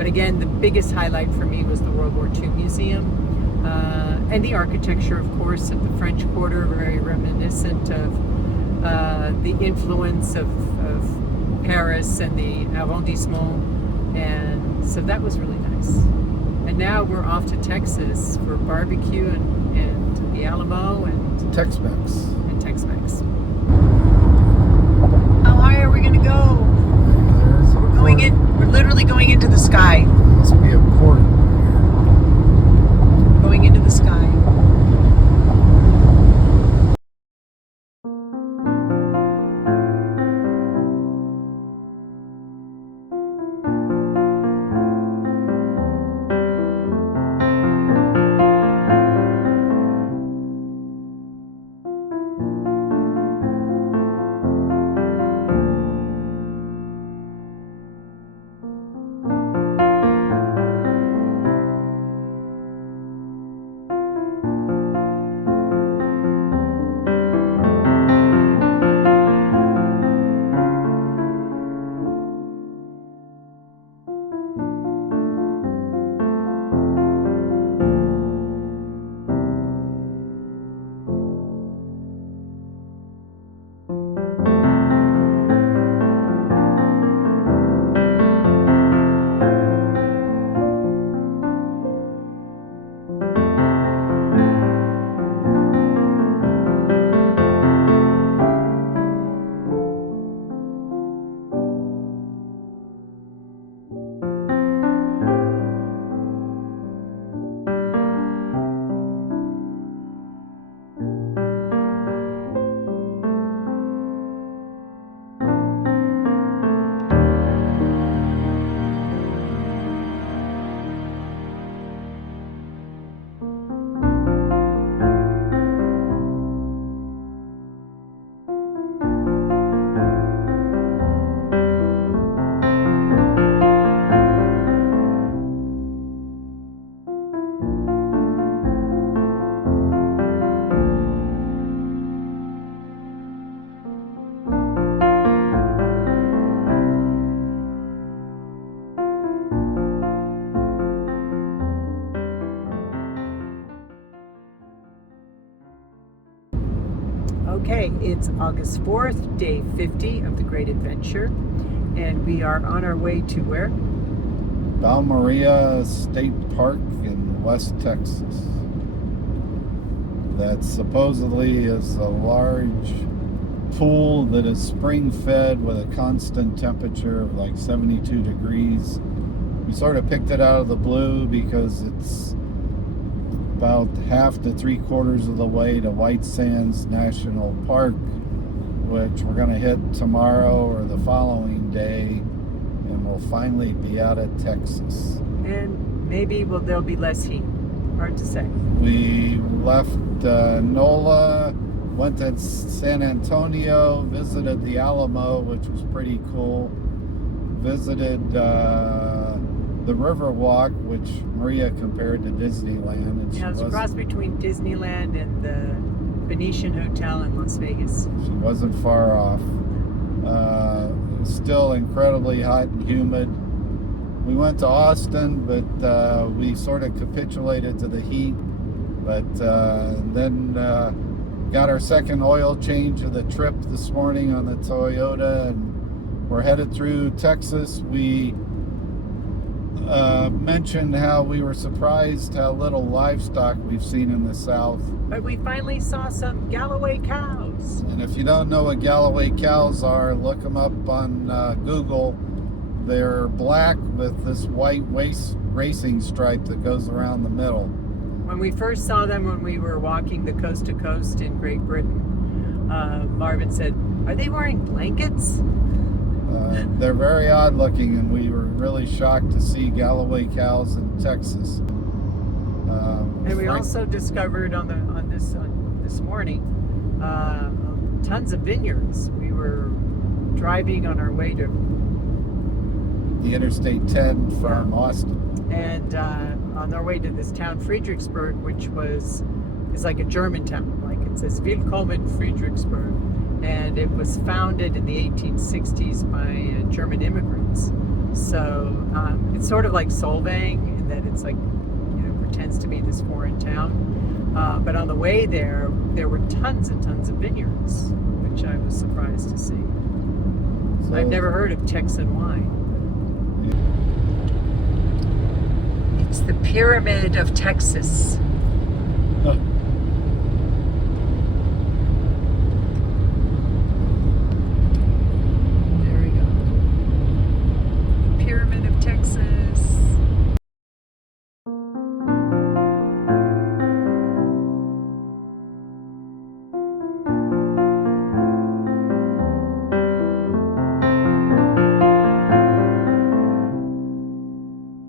But again, the biggest highlight for me was the World War II Museum. And the architecture, of course, of the French Quarter, very reminiscent of the influence of Paris and the arrondissement. And so that was really nice. And now we're off to Texas for barbecue and the Alamo and Tex-Mex. Tex-Mex. How high are we going to go? There's a We're literally going into the sky. Must be a port here. Going into the sky. Okay, it's August 4th, day 50 of the Great Adventure, and we are on our way to where? Balmeria State Park in West Texas. That supposedly is a large pool that is spring-fed with a constant temperature of like 72 degrees. We sort of picked it out of the blue because it's about half to 3/4 of the way to White Sands National Park, which we're going to hit tomorrow or the following day, and we'll finally be out of Texas. And maybe there'll be less heat. Hard to say. We left NOLA, went to San Antonio, visited the Alamo, which was pretty cool. Visited the Riverwalk, which Maria compared to Disneyland. And Yeah, it was a cross between Disneyland and the Venetian Hotel in Las Vegas. She wasn't far off. Still incredibly hot and humid. We went to Austin, but we sort of capitulated to the heat. But then got our second oil change of the trip this morning on the Toyota, and we're headed through Texas. We mentioned how we were surprised how little livestock we've seen in the South. But we finally saw some Galloway cows. And if you don't know what Galloway cows are, look them up on Google. They're black with this white racing stripe that goes around the middle. When we first saw them when we were walking the coast to coast in Great Britain, Marvin said, "Are they wearing blankets?" They're very odd looking, and we were really shocked to see Galloway cows in Texas. And we also discovered this morning tons of vineyards. We were driving on our way to the Interstate 10 from Austin, and on our way to this town Friedrichsburg, which is like a German town, like it says Willkommen Friedrichsburg, and it was founded in the 1860s by German immigrants. So It's sort of like Solvang in that it's like, you know, pretends to be this foreign town. But on the way there were tons and tons of vineyards, which I was surprised to see. So, I've never heard of Texan wine. It's the Pyramid of Texas.